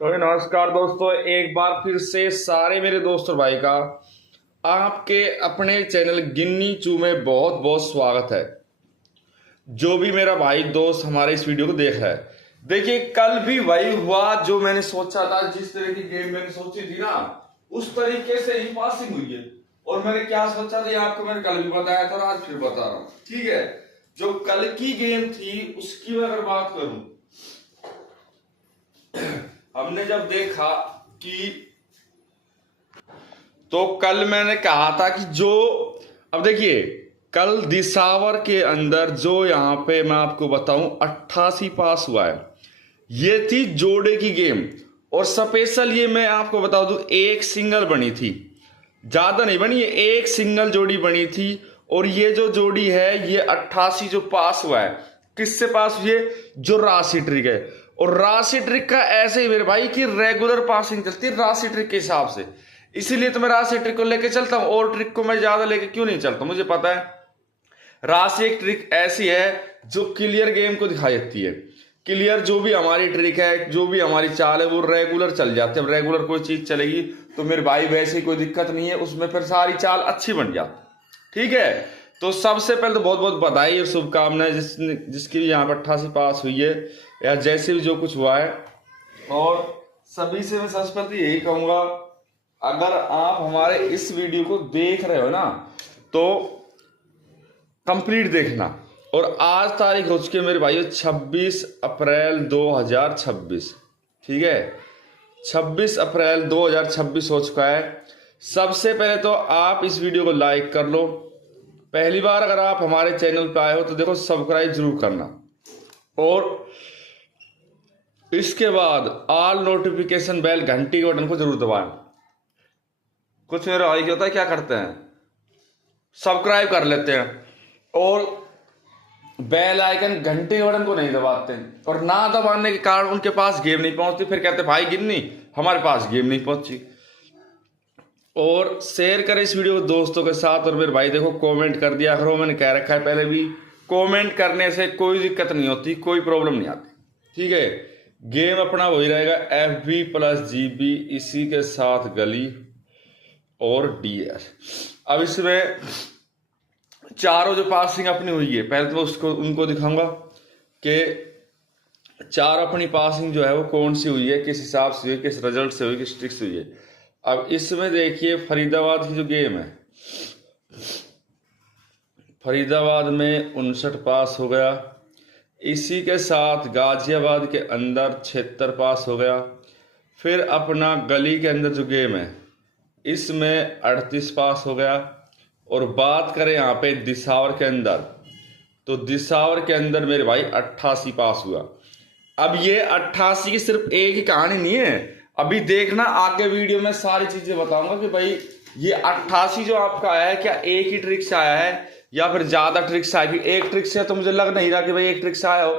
तो नमस्कार दोस्तों, एक बार फिर से सारे मेरे दोस्त और भाई का आपके अपने चैनल गिन्नी चू में बहुत बहुत स्वागत है। जो भी मेरा भाई दोस्त हमारे इस वीडियो को देख रहा है, देखिए कल भी वही हुआ जो मैंने सोचा था। जिस तरह की गेम मैंने सोची थी ना, उस तरीके से ही पासिंग हुई है। और मैंने क्या सोचा था ये आपको मैंने कल भी बताया था और आज फिर बता रहा हूं। ठीक है, जो कल की गेम थी उसकी मैं अगर बात करूं, हमने जब देखा कि तो कल मैंने कहा था कि जो अब देखिए कल दिसावर के अंदर जो यहां पे मैं आपको बताऊं 88 पास हुआ है। ये थी जोड़े की गेम। और स्पेशल ये मैं आपको बता दूं, एक सिंगल बनी थी, ज्यादा नहीं बनी, ये एक सिंगल जोड़ी बनी थी। और ये जो जोड़ी है ये 88 जो पास हुआ है, किससे पास हुई है? जो राशि ट्रिक है। और राशि ट्रिक का ऐसे ही मेरे भाई कि रेगुलर पासिंग चलती है राशि ट्रिक के हिसाब से। इसीलिए तो मैं राशि ट्रिक को लेके चलता हूं, और ट्रिक को मैं ज्यादा लेके क्यों नहीं चलता, मुझे पता है राशि एक ट्रिक ऐसी है जो क्लियर गेम को दिखाई देती है। क्लियर जो भी हमारी ट्रिक है, जो भी हमारी चाल है, वो रेगुलर चल जाती है। अब रेगुलर कोई चीज चलेगी तो मेरे भाई वैसे कोई दिक्कत नहीं है, उसमें फिर सारी चाल अच्छी बन जाती। ठीक है, तो सबसे पहले तो बहुत बहुत बधाई और शुभकामनाएं जिसकी यहाँ पर 88 पास हुई है, या जैसे भी जो कुछ हुआ है। और सभी से मैं सबसे पहले यही कहूंगा, अगर आप हमारे इस वीडियो को देख रहे हो ना, तो कंप्लीट देखना। और आज तारीख हो चुकी है मेरे भाइयों 26 अप्रैल 2026। ठीक है, 26 अप्रैल 2026 हो चुका है। सबसे पहले तो आप इस वीडियो को लाइक कर लो। पहली बार अगर आप हमारे चैनल पे आए हो तो देखो सब्सक्राइब जरूर करना। और इसके बाद ऑल नोटिफिकेशन बेल घंटी के बटन को जरूर दबाएं। कुछ मेरे भाई क्या होता है, क्या करते हैं, सब्सक्राइब कर लेते हैं और बेल आइकन घंटे के बटन को नहीं दबाते हैं। और ना दबाने के कारण उनके पास गेम नहीं पहुंचती, फिर कहते भाई गिन्नी हमारे पास गेम नहीं पहुंची। और शेयर करें इस वीडियो को दोस्तों के साथ। और मेरे भाई देखो कमेंट कर दिया करो, मैंने कह रखा है पहले भी, कमेंट करने से कोई दिक्कत नहीं होती, कोई प्रॉब्लम नहीं आती। ठीक है, गेम अपना वही रहेगा FB प्लस GB, इसी के साथ गली और DS। अब इसमें चारों जो पासिंग अपनी हुई है, पहले तो उसको उनको दिखाऊंगा कि चार अपनी पासिंग जो है वो कौन सी हुई है, किस हिसाब से हुई, किस रिजल्ट से हुई, किस ट्रिक से हुई है। अब इसमें देखिए फरीदाबाद की जो गेम है, फरीदाबाद में 59 पास हो गया। इसी के साथ गाजियाबाद के अंदर 76 पास हो गया। फिर अपना गली के अंदर जो गेम है इसमें 38 पास हो गया। और बात करें यहाँ पे दिसावर के अंदर, तो दिसावर के अंदर मेरे भाई 88 पास हुआ। अब ये 88 की सिर्फ एक ही कहानी नहीं है, अभी देखना आगे वीडियो में सारी चीजें बताऊंगा कि भाई ये 88 जो आपका आया है क्या एक ही ट्रिक से आया है या फिर ज्यादा ट्रिक से आएगी। एक ट्रिक से तो मुझे लग नहीं रहा कि भाई एक ट्रिक से आया हो।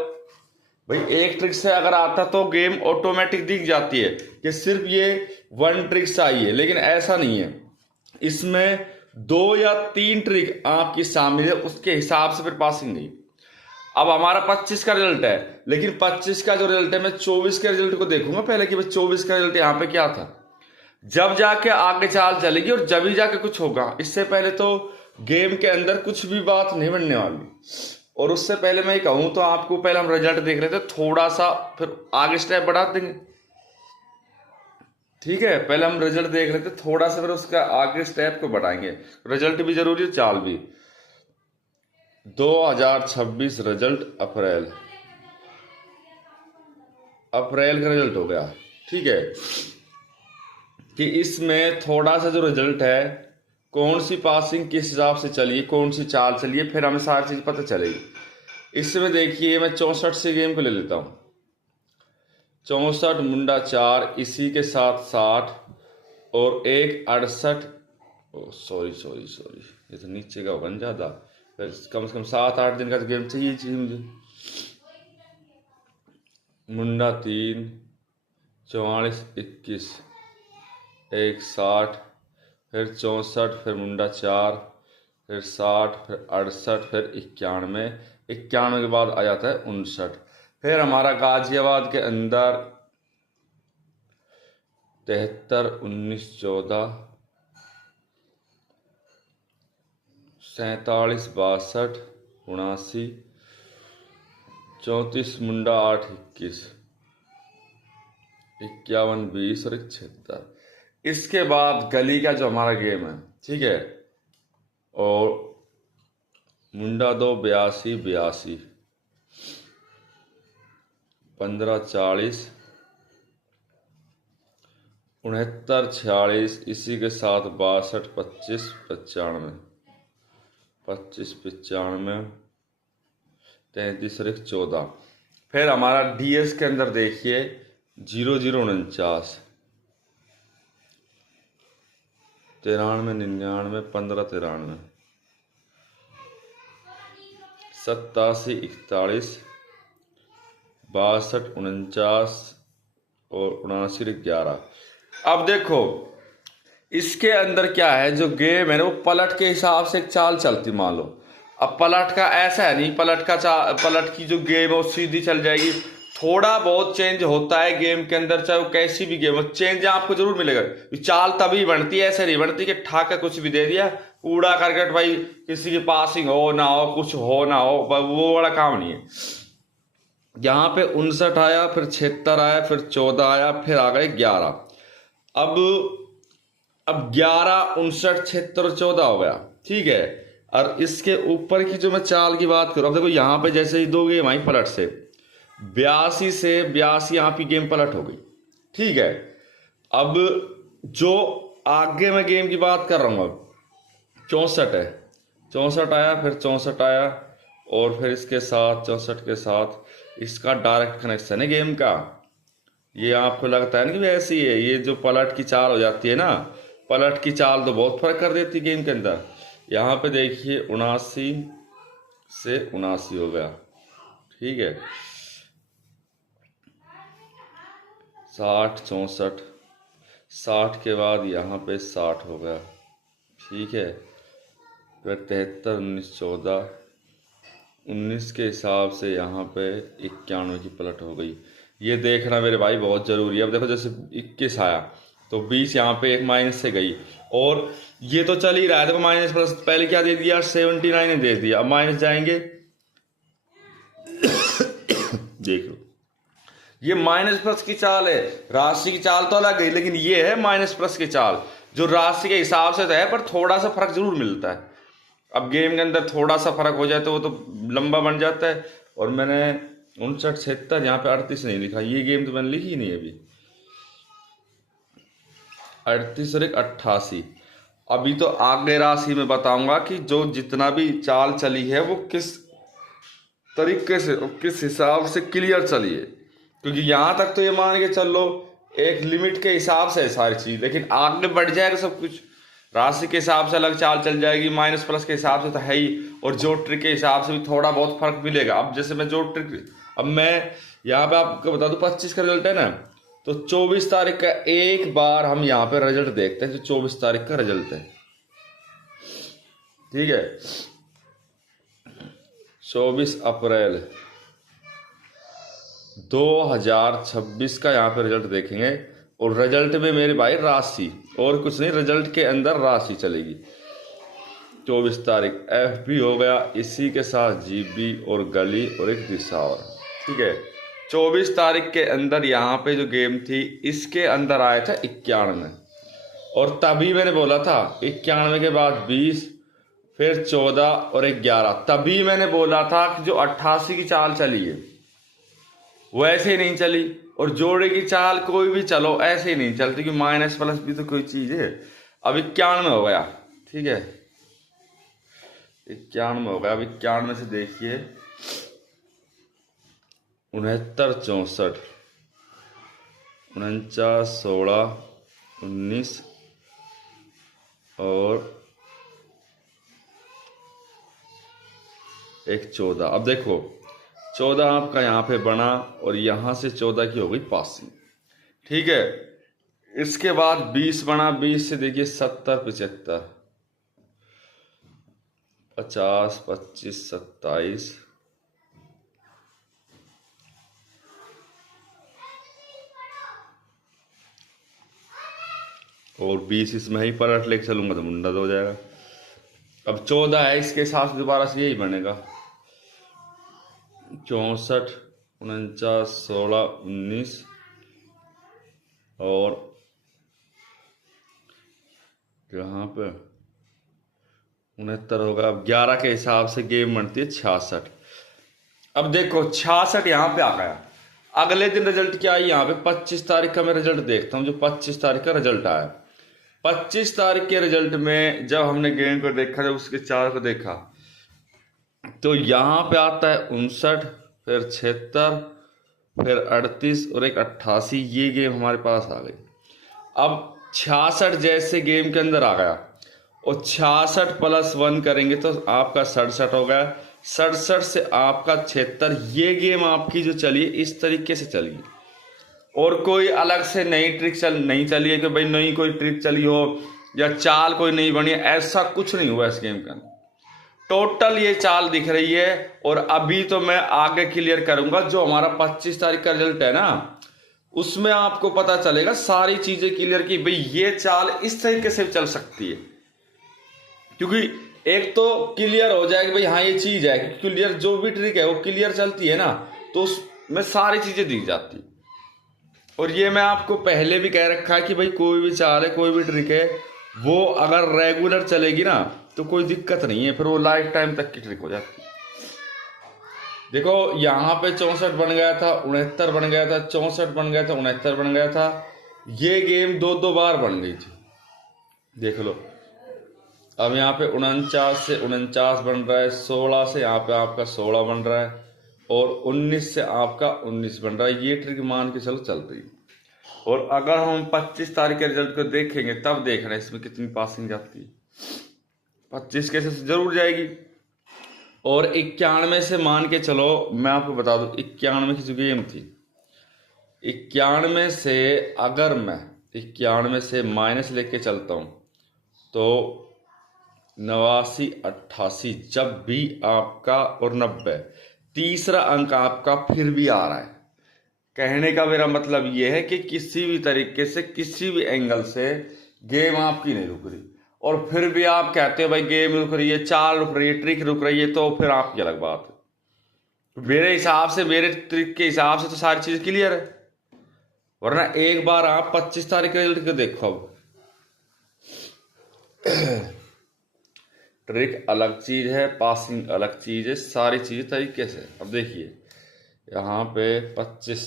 भाई एक ट्रिक से अगर आता तो गेम ऑटोमेटिक दिख जाती है कि सिर्फ ये वन ट्रिक से आई है, लेकिन ऐसा नहीं है। इसमें 2 या 3 ट्रिक आपकी शामिल है, उसके हिसाब से फिर पासिंग नहीं। अब हमारा 25 का रिजल्ट है, लेकिन 25 का जो रिजल्ट है मैं 24 के रिजल्ट को देखूंगा पहले कि भाई 24 का रिजल्ट यहाँ पे क्या था। जब जाके आगे चाल चलेगी और जब ही जाके कुछ होगा। इससे पहले तो गेम के अंदर कुछ भी बात नहीं बनने वाली। और उससे पहले मैं कहूं तो आपको पहले हम रिजल्ट देख लेते थोड़ा सा, फिर आगे स्टेप बढ़ा देंगे। ठीक है, पहले हम रिजल्ट देख लेते थोड़ा सा, फिर उसका आगे स्टेप को बढ़ाएंगे। रिजल्ट भी जरूरी है, चाल भी। 2026 रिजल्ट अप्रैल का रिजल्ट हो गया। ठीक है, कि इसमें थोड़ा सा जो रिजल्ट है, कौन सी पासिंग किस हिसाब से चलिए, कौन सी चाल चलिए, फिर हमें सारी चीज पता चलेगी। इसमें देखिए मैं 64 से गेम को ले लेता हूं। 64 मुंडा 4, इसी के साथ 60 और एक 68। सॉरी सॉरी सॉरी, ये तो नीचे का बन जाता। फिर कम से कम 7-8 दिन का गेम चाहिए मुझे। मुंडा 3, 44, 21, एक 60, फिर 64, फिर मुंडा 4, फिर 60, फिर 68, फिर 91। 91 के बाद आ जाता है 59। फिर हमारा गाजियाबाद के अंदर 73 19 14 47 62 79 34 मुंडा 8 21 51 20 और 76। इसके बाद गली का जो हमारा गेम है, ठीक है, और मुंडा 2 82 82 15 40 69 46, इसी के साथ 62 25 95 25 95 33 और 14। फिर हमारा डीएस के अंदर देखिए 00 49 93 99 15 93 87 41 62 49 और 79 11। अब देखो इसके अंदर क्या है, जो गेम है ना वो पलट के हिसाब से एक चाल चलती मान लो। अब पलट का ऐसा है नहीं, पलट की जो गेम है वो सीधी चल जाएगी। थोड़ा बहुत चेंज होता है गेम के अंदर, चाहे वो कैसी भी गेम हो, चेंज आपको जरूर मिलेगा। चाल तभी बनती है, ऐसे नहीं बनती कि ठाका कुछ भी दे दिया कूड़ा करकट, भाई किसी की पासिंग हो ना हो, कुछ हो ना हो, वो बड़ा काम नहीं है। यहाँ पे 59 आया, फिर 76 आया, फिर 14 आया, फिर आ गए 11। अब 11 59 76 और 14 हो गया, ठीक है। और इसके ऊपर की जो मैं चाल की बात करूं, अब देखो यहाँ पे जैसे ही दो गेम आई पलट से 82 से 82, यहाँ की गेम पलट हो गई, ठीक है। अब जो आगे मैं गेम की बात कर रहा हूं, अब 64 है, 64 आया, फिर 64 आया, और फिर इसके साथ 64 के साथ इसका डायरेक्ट कनेक्शन है गेम का। ये आपको लगता है ना कि वैसी है, ये जो पलट की चाल हो जाती है ना, पलट की चाल तो बहुत फर्क कर देती है गेम के अंदर। यहाँ पे देखिए 79 से 79 हो गया, ठीक है। 60 64 60 के बाद यहाँ पे 60 हो गया, ठीक है। फिर 73 19 14 19 के हिसाब से यहाँ पे 91 की पलट हो गई। ये देखना मेरे भाई बहुत ज़रूरी है। अब देखो जैसे 21 आया तो 20 यहाँ पे एक माइनस से गई, और ये तो चल ही रहा है। देखो माइनस प्लस पहले क्या दे दिया, 79 ने दे दिया, अब माइनस जाएंगे देखो ये माइनस प्लस की चाल है, राशि की चाल तो अलग है, लेकिन ये है माइनस प्लस की चाल, जो राशि के हिसाब से तो है, पर थोड़ा सा फर्क जरूर मिलता है। अब गेम के अंदर थोड़ा सा फर्क हो जाए तो वो तो लंबा बन जाता है। और मैंने 59 76 यहाँ पे 38 नहीं लिखा, ये गेम तो मैंने लिखी नहीं अभी। 38 और 88। अभी तो आगे राशि में बताऊंगा कि जो जितना भी चाल चली है वो किस तरीके से, किस हिसाब से क्लियर चली है। क्योंकि यहाँ तक तो ये मान के चल लो एक लिमिट के हिसाब से है सारी चीज, लेकिन आगे बढ़ जाएगा सब कुछ। राशि के हिसाब से अलग चाल चल जाएगी, माइनस प्लस के हिसाब से तो है ही, और जो ट्रिक के हिसाब से भी थोड़ा बहुत फर्क मिलेगा। अब जैसे मैं जो ट्रिक, अब मैं यहाँ पे आपको बता दूं 25 का रिजल्ट है ना, तो 24 तारीख का एक बार हम यहाँ पे रिजल्ट देखते हैं, जो 24 तारीख का रिजल्ट है, ठीक है। 24 अप्रैल 2026 का यहाँ पे रिजल्ट देखेंगे। और रिजल्ट में मेरे भाई राशि और कुछ नहीं, रिजल्ट के अंदर राशि चलेगी। 24 तारीख FB हो गया, इसी के साथ GB और गली और एक दिशा और, ठीक है। 24 तारीख के अंदर यहाँ पे जो गेम थी इसके अंदर आया था 91, और तभी मैंने बोला था 91 के बाद 20, फिर 14 और 11। तभी मैंने बोला था कि जो 88 की चाल चली है वो ऐसे ही नहीं चली, और जोड़े की चाल कोई भी चलो ऐसे ही नहीं चलती, कि माइनस प्लस भी तो कोई चीज है। अब 91 हो गया, ठीक है, 91 हो गया। अब 91 से देखिए 69 64 49 16 19 और एक 14। अब देखो 14 आपका यहाँ पे बना, और यहाँ से 14 की हो गई पासिंग, ठीक है। इसके बाद 20 बना, 20 से देखिए 70 75 50 25 27 . और 20 इसमें ही पलट लेके चलूंगा तो मुंडा हो जाएगा। अब 14 है, इसके हिसाब से दोबारा से यही बनेगा 64 49 16 19 और यहाँ पे 69 होगा। अब 11 के हिसाब से गेम बनती है 66। अब देखो 66 यहाँ पे आ गया। अगले दिन रिजल्ट क्या है, यहाँ पे 25 तारीख का मैं रिजल्ट देखता हूँ, जो 25 तारीख का रिजल्ट आया। 25 तारीख के रिजल्ट में जब हमने गेम को देखा, जब उसके चार को देखा, तो यहाँ पे आता है 59, फिर 76, फिर 38 और एक 88। ये गेम हमारे पास आ गई। अब 66 जैसे गेम के अंदर आ गया और 66 + 1 करेंगे तो आपका 67 हो गया। 67 से आपका 76। ये गेम आपकी जो चली इस तरीके से चली, और कोई अलग से नई ट्रिक नहीं चली है कि भाई नई कोई ट्रिक चली हो या चाल कोई नहीं बनी, ऐसा कुछ नहीं हुआ इस गेम के अंदर। टोटल ये चाल दिख रही है। और अभी तो मैं आगे क्लियर करूंगा, जो हमारा 25 तारीख का रिजल्ट है ना, उसमें आपको पता चलेगा सारी चीजें क्लियर की भाई ये चाल इस तरीके से चल सकती है। क्योंकि एक तो क्लियर हो जाएगी भाई हाँ ये चीज है, क्लियर जो भी ट्रिक है वो क्लियर चलती है ना, तो उसमें सारी चीजें दिख जाती। और ये मैं आपको पहले भी कह रखा है कि भाई कोई भी चाल है, कोई भी ट्रिक है, वो अगर रेगुलर चलेगी ना तो कोई दिक्कत नहीं है, फिर वो लाइफ टाइम तक की ट्रिक हो जाती है। देखो यहाँ पे 64 बन गया था, 69 बन गया था, 64 बन गया था, 69 बन गया था। ये गेम 2-2 बार बन गई थी, देख लो। अब यहाँ पे 49 से 49 बन रहा है, 16 से यहाँ पे आपका 16 बन रहा है, और 19 से आपका 19 बन रहा है। ये ट्रिक मान के चलो चल रही है। और अगर हम 25 तारीख के रिजल्ट को देखेंगे तब देखना है इसमें कितनी पासिंग जाती है। 25 के से जरूर जाएगी। और 91 से मान के चलो, मैं आपको बता दूं 91 की जो गेम थी, 91 से अगर मैं 91 से माइनस लेके चलता हूं तो 89 88 जब भी आपका, और 90 तीसरा अंक आपका फिर भी आ रहा है। कहने का मेरा मतलब ये है कि किसी भी तरीके से किसी भी एंगल से गेम आपकी नहीं रुक रही, और फिर भी आप कहते हो भाई गेम रुक रही है, चाल रुक रही है, ट्रिक रुक रही है, तो फिर आपकी अलग बात है। मेरे हिसाब से, मेरे ट्रिक के हिसाब से तो सारी चीज क्लियर है। वरना एक बार आप 25 तारीख के रिजल्ट को देखो। अब ट्रिक अलग चीज है, पासिंग अलग चीज है, सारी चीजें तरीके से। अब देखिए यहाँ पे 25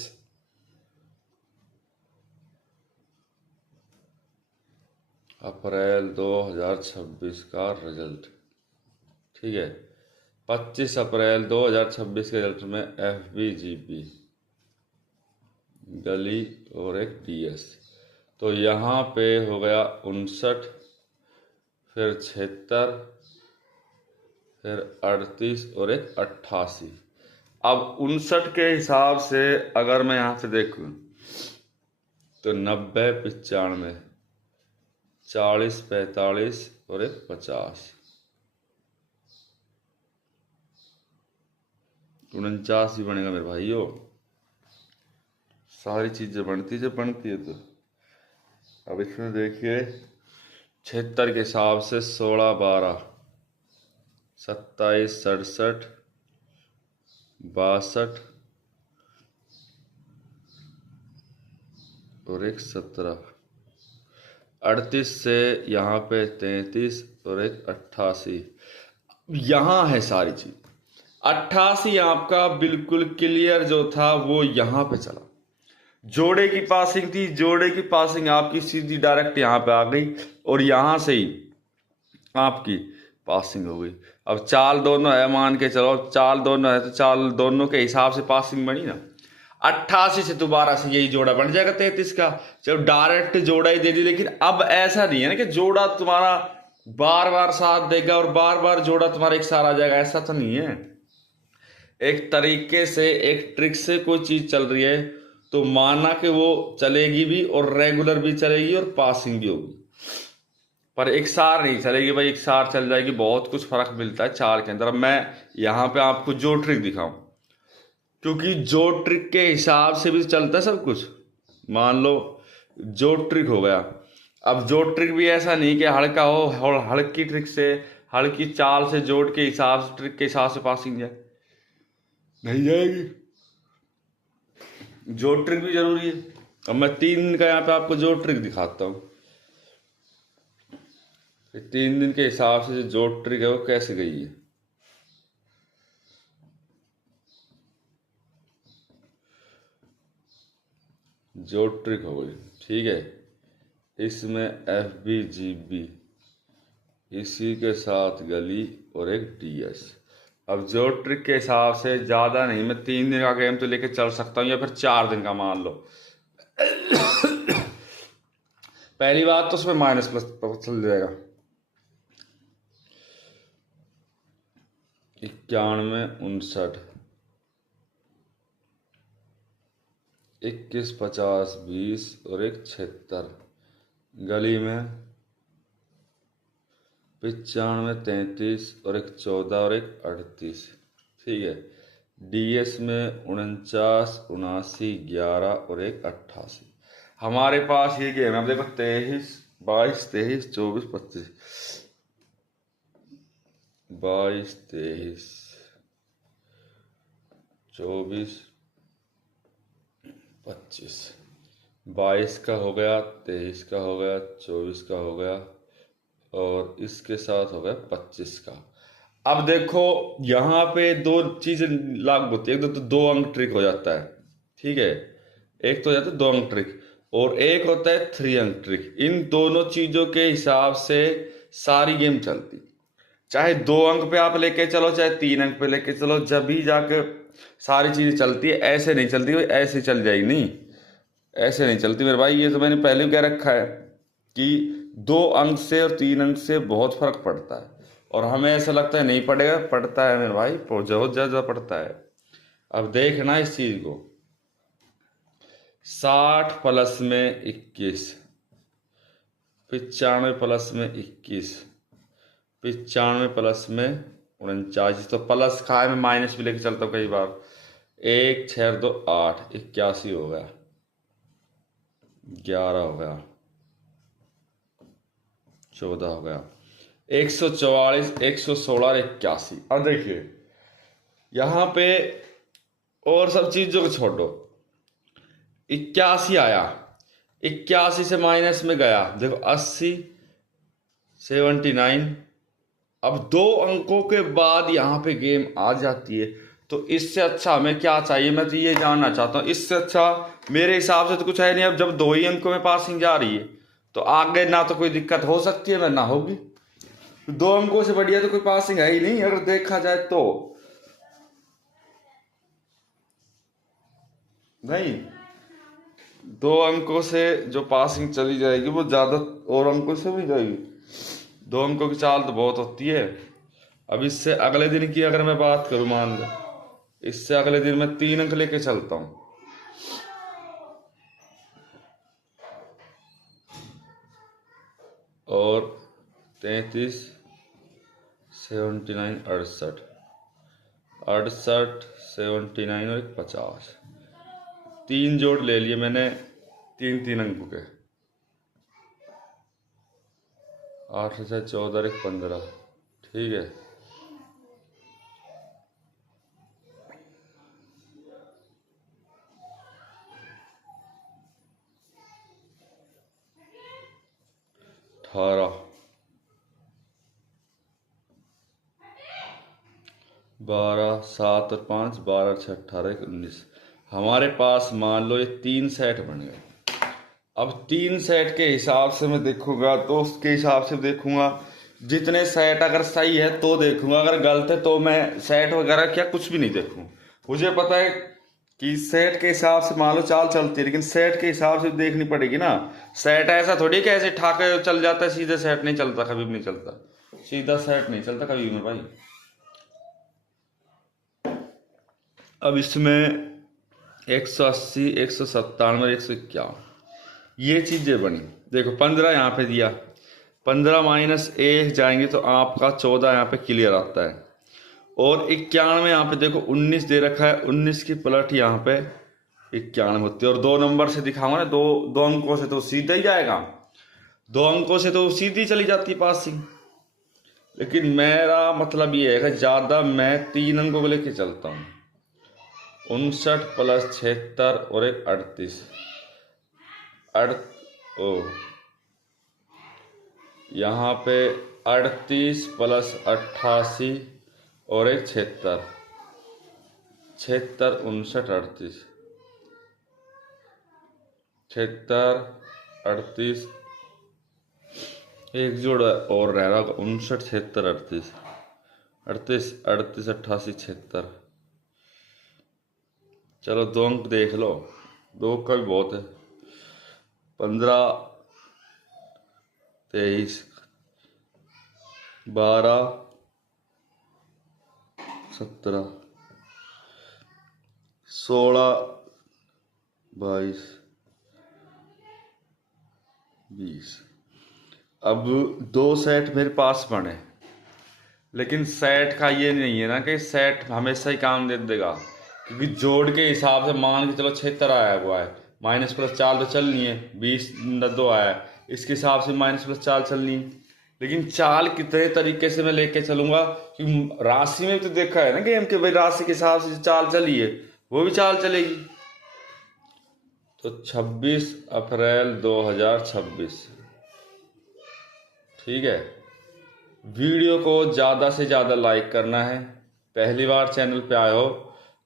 अप्रैल 2026 का रिजल्ट, ठीक है। 25 अप्रैल 2026 के रिजल्ट में FBGP गली और एक DS, तो यहाँ पे हो गया 59, फिर 76, फिर 38 और एक 88। अब 59 के हिसाब से अगर मैं यहाँ से देखूँ तो 90 95 40 45 और एक 50, 49 भी बनेगा मेरे भाइयों। सारी चीजें बनती है तो। अब इसमें देखिए 76 के हिसाब से 16 12 27 67 62 और एक 17, 38 से यहाँ पे 33 और एक 88। यहाँ है सारी चीज। 88 आपका बिल्कुल क्लियर जो था वो यहाँ पे चला। जोड़े की पासिंग थी, जोड़े की पासिंग आपकी सीधी डायरेक्ट यहाँ पे आ गई, और यहाँ से ही आपकी पासिंग हो गई। अब चाल दोनों है, मान के चलो चाल दोनों है, तो चाल दोनों के हिसाब से पासिंग बनी ना। 88 से दोबारा से यही जोड़ा बन जाएगा 33 का। चलो डायरेक्ट जोड़ा ही दे दी, लेकिन अब ऐसा नहीं है ना कि जोड़ा तुम्हारा बार बार साथ देगा और बार बार जोड़ा तुम्हारा एक साथ आ जाएगा, ऐसा तो नहीं है। एक तरीके से, एक ट्रिक से कोई चीज चल रही है तो माना कि वो चलेगी भी, और रेगुलर भी चलेगी और पासिंग भी होगी, पर एक सार नहीं चलेगी भाई। एक सार चल जाएगी, बहुत कुछ फर्क मिलता है चाल के अंदर। अब मैं यहाँ पे आपको जो ट्रिक दिखाऊं, क्योंकि जो ट्रिक के हिसाब से भी चलता है सब कुछ। मान लो जो ट्रिक हो गया, अब जो ट्रिक भी ऐसा नहीं कि हल्का हो और हल्की ट्रिक से, हल्की चाल से जोड़ के हिसाब से, ट्रिक के हिसाब से पासिंग जाए, नहीं जाएगी। जो ट्रिक भी जरूरी है। अब मैं 3 दिन का यहाँ पे आपको जो ट्रिक दिखाता हूँ, 3 दिन के हिसाब से जो ट्रिक है वो कैसे गई है। जो ट्रिक हो गई, ठीक है। इसमें FBGB, इसी के साथ गली और एक DS। अब जो ट्रिक के हिसाब से ज़्यादा नहीं, मैं 3 दिन का गेम तो लेके चल सकता हूँ या फिर 4 दिन का मान लो। पहली बात तो उसमें माइनस प्लस पता चल जाएगा। 91, 59, 21, 50, 20 और एक 76। गली में 95, 33 और एक 14 और एक 38, ठीक है। DS में 49, 79, 11 और एक 88। हमारे पास ये गेम है। अब देखो 23, 22, 23, 24, 25, 22, 23, 24, 25, 22 का हो गया, 23 का हो गया, 24 का हो गया और इसके साथ हो गया 25 का। अब देखो यहाँ पे 2 चीजें लागू होती है। एक तो 2 अंक ट्रिक हो जाता है, ठीक है। एक तो हो जाता है 2 अंक ट्रिक और एक होता है 3 अंक ट्रिक। इन दोनों चीजों के हिसाब से सारी गेम चलती। चाहे 2 अंक पे आप लेके चलो, चाहे 3 अंक पे लेके चलो, जब भी जाके सारी चीजें चलती है। ऐसे नहीं चलती, ऐसे चल जाएगी नहीं, ऐसे नहीं चलती मेरे भाई। ये तो मैंने पहले भी कह रखा है कि 2 अंक से और 3 अंक से बहुत फर्क पड़ता है। और हमें ऐसा लगता है नहीं पड़ेगा, पड़ता है मेरे भाई, बहुत ज्यादा पड़ता है। अब देखना इस चीज को, 60 प्लस में 21, 95 प्लस में 21, 95 प्लस में 49। तो प्लस का है, मैं माइनस भी लेके चलता हूँ कई बार। 1, 6, 2, 8, 81 हो गया, 11 हो गया, 14 हो गया, 144, 116 और 81। अब देखिए यहाँ पे और सब चीजों को छोड़ो, 81 आया, 81 से माइनस में गया, देखो 80, 79। अब 2 अंकों के बाद यहाँ पे गेम आ जाती है। तो इससे अच्छा हमें क्या चाहिए, मैं तो ये जानना चाहता हूँ। इससे अच्छा मेरे हिसाब से तो कुछ है नहीं। अब जब 2 ही अंकों में पासिंग जा रही है तो आगे ना तो कोई दिक्कत हो सकती है ना होगी। 2 अंकों से बढ़िया तो कोई पासिंग है ही नहीं अगर देखा जाए तो। नहीं, 2 अंकों से जो पासिंग चली जाएगी वो ज्यादा और अंकों से भी जाएगी। 2 अंकों की चाल तो बहुत होती है। अब इससे अगले दिन की अगर मैं बात करूं, मान लो इससे अगले दिन मैं 3 अंक लेके चलता हूं, और 33, 79, 68, 68, 79 और 50। 3 जोड़ ले लिए मैंने 3 अंकों के। 8 से 14, 15, ठीक है। अठारह, 12, 7 और 5, 12, 6, 18, 19। हमारे पास मान लो ये 3 सेट बन गए। अब 3 सेट के हिसाब से मैं देखूंगा तो उसके हिसाब से देखूंगा, जितने सेट अगर सही है तो देखूंगा, अगर गलत है तो मैं सेट वगैरह क्या कुछ भी नहीं देखूं। मुझे पता है कि सेट के हिसाब से मान लो चाल चलती है, लेकिन सेट के हिसाब से देखनी पड़ेगी ना। सेट ऐसा थोड़ी कि ऐसे ठाके चल जाता है, सीधे सेट नहीं चलता, कभी भी नहीं चलता। सीधा सेट नहीं चलता कभी भी मेरे भाई। अब इसमें 180, 197 और 151 ये चीजें बनी। देखो 15 यहाँ पे दिया, 15 माइनस 1 जाएंगे तो आपका 14 यहाँ पे क्लियर आता है। और 91 यहाँ पे देखो 19 दे रखा है, 19 की पलट यहाँ पे 91 होती है। और 2 नंबर से दिखाऊंगा ना, दो अंकों से तो सीधा ही जाएगा। 2 अंकों से तो सीधी चली जाती पासिंग, लेकिन मेरा मतलब ये है कि ज़्यादा मैं 3 अंकों को लेके चलता हूँ। 59 प्लस 76 और एक 38 यहाँ पे 38 प्लस 88 और एक 76 76 59 38 76 38 एक जोड़ और रह रहा 59 76 38 38 38 88 76। चलो 2 अंक देख लो, 2 का भी बहुत है। 15 23 12 17 16 22 20। अब 2 सेट मेरे पास बने, लेकिन सेट का ये नहीं है ना कि सेट हमेशा ही काम दे देगा, क्योंकि जोड़ के हिसाब से मान के चलो 76 आया हुआ है, माइनस प्लस 4 तो चलनी है, 20 2 आया है, इसके हिसाब से माइनस प्लस 4 चलनी है। लेकिन चाल कितने तरीके से मैं लेके चलूंगा, क्योंकि राशि में भी तो देखा है ना गेम के, भाई राशि के हिसाब से चाल चली है वो भी चाल चलेगी। तो 26 अप्रैल 2026, ठीक है। वीडियो को ज़्यादा से ज़्यादा लाइक करना है। पहली बार चैनल पे आए हो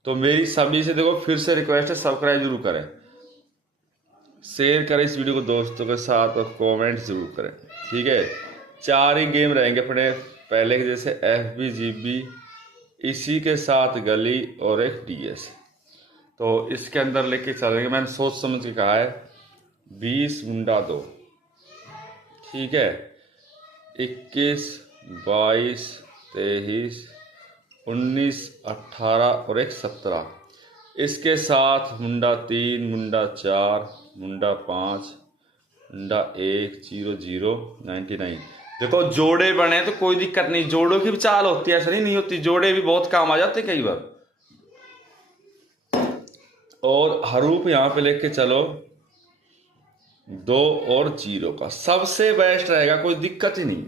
तो मेरी सभी से देखो फिर से रिक्वेस्ट है, सब्सक्राइब जरूर करें, शेयर करें इस वीडियो को दोस्तों के साथ और कमेंट जरूर करें, ठीक है। 4 ही गेम रहेंगे अपने पहले के जैसे, FB GB, इसी के साथ गली और एक DS। तो इसके अंदर लेके चलेंगे, मैंने सोच समझ के कहा है। 20 मुंडा 2, ठीक है। 21 22 23 19 18 और एक 17, इसके साथ मुंडा 3 मुंडा 4 मुंडा 5 मुंडा 1 0 0 99। देखो जोड़े बने तो कोई दिक्कत नहीं, जोड़ों की भी चाल होती है, ऐसा नहीं होती, जोड़े भी बहुत काम आ जाते कई बार। और हरूफ यहाँ पे लेके चलो 2 और 0 का, सबसे बेस्ट रहेगा, कोई दिक्कत ही नहीं।